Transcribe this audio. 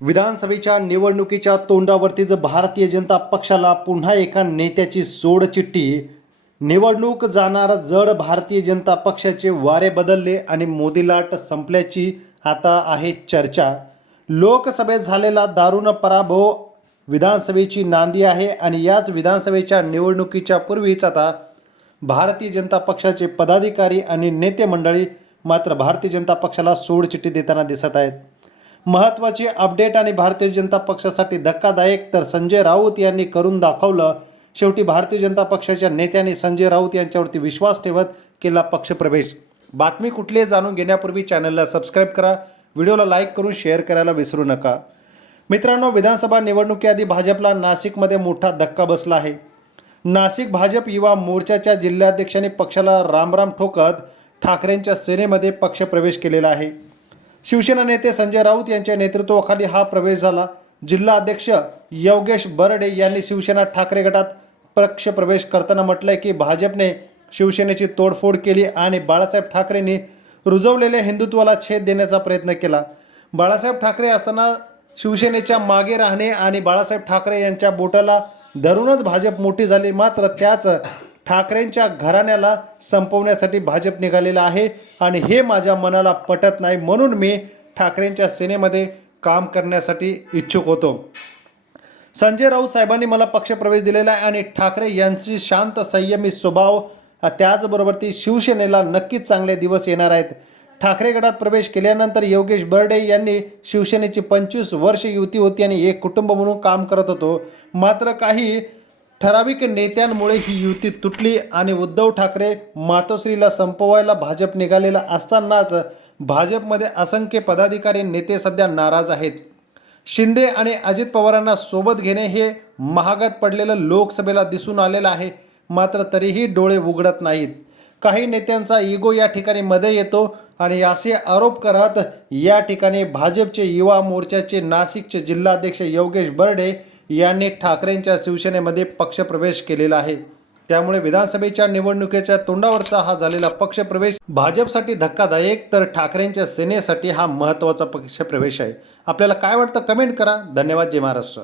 विधानसभेच्या निवडणुकीच्या तोंडावरतीच भारतीय जनता पक्षाला पुन्हा एका नेत्याची सोडचिठ्ठी निवडणूक जाणार जड भारतीय जनता पक्षाचे वारे बदलले आणि मोदी लाट संपल्याची आता आहे चर्चा. लोकसभेत झालेला दारुण पराभव विधानसभेची नांदी आहे आणि याच विधानसभेच्या निवडणुकीच्या पूर्वीच आता भारतीय जनता पक्षाचे पदाधिकारी आणि नेते मंडळी मात्र भारतीय जनता पक्षाला सोडचिठ्ठी देताना दिसत आहेत. महत्त्वाची अपडेट आणि भारतीय जनता पक्षासाठी धक्कादायक तर संजय राऊत यांनी करून दाखवलं. शेवटी भारतीय जनता पक्षाच्या नेत्यांनी संजय राऊत यांच्यावरती विश्वास ठेवत केला पक्षप्रवेश. बातमी कुठली जाणून घेण्यापूर्वी चॅनलला सबस्क्राईब करा. व्हिडिओला लाईक करून शेअर करायला विसरू नका. मित्रांनो विधानसभा निवडणुकीआधी भाजपला नाशिकमध्ये मोठा धक्का बसला आहे. नाशिक भाजप युवा मोर्चाच्या जिल्हाध्यक्षांनी पक्षाला रामराम ठोकत ठाकरेंच्या सेनेमध्ये पक्षप्रवेश केलेला आहे. शिवसेना नेते संजय राऊत यांच्या नेतृत्वाखाली हा प्रवेश झाला. जिल्हा अध्यक्ष योगेश बरडे यांनी शिवसेना ठाकरे गटात पक्ष प्रवेश करताना म्हटलंय की भाजपने शिवसेनेची तोडफोड केली आणि बाळासाहेब ठाकरेंनी रुजवलेल्या हिंदुत्वाला छेद देण्याचा प्रयत्न केला. बाळासाहेब ठाकरे असताना शिवसेनेच्या मागे राहणे आणि बाळासाहेब ठाकरे यांच्या बोटाला धरूनच भाजप मोठी झाली. मात्र त्याच ठाकरेंच्या घराण्याला संपवण्यासाठी भाजप निघालेला आहे आणि हे माझ्या मनाला पटत नाही म्हणून मी ठाकरेंच्या सेनेमध्ये काम करण्यासाठी इच्छुक होतो. संजय राऊत साहेबांनी मला पक्षप्रवेश दिलेला आहे आणि ठाकरे यांची शांत संयमी स्वभाव त्याचबरोबर ती शिवसेनेला नक्कीच चांगले दिवस येणार आहेत. ठाकरे गटात प्रवेश केल्यानंतर योगेश बर्डे यांनी शिवसेनेची पंचवीस वर्ष युती होती आणि एक कुटुंब म्हणून काम करत होतो. मात्र काही ठराविक नेत्यांमुळे ही युती तुटली आणि उद्धव ठाकरे मातोश्रीला संपवायला भाजप निघालेला असतानाच भाजपमध्ये असंख्य पदाधिकारी नेते सध्या नाराज आहेत. शिंदे आणि अजित पवारांना सोबत घेणे हे महागात पडलेलं लोकसभेला दिसून आलेलं आहे. मात्र तरीही डोळे उघडत नाहीत. काही नेत्यांचा इगो या ठिकाणी मध्ये येतो आणि असे आरोप करत या ठिकाणी भाजपचे युवा मोर्चाचे नाशिकचे जिल्हाध्यक्ष योगेश बर्डे यांनी ठाकरेंच्या शिवसेनेमध्ये पक्षप्रवेश केलेला आहे. त्यामुळे विधानसभेच्या निवडणुकीच्या तोंडावरचा हा झालेला पक्षप्रवेश भाजपसाठी धक्कादायक तर ठाकरेंच्या सेनेसाठी हा महत्त्वाचा पक्षप्रवेश आहे. आपल्याला काय वाटतं? कमेंट करा. धन्यवाद जय महाराष्ट्र.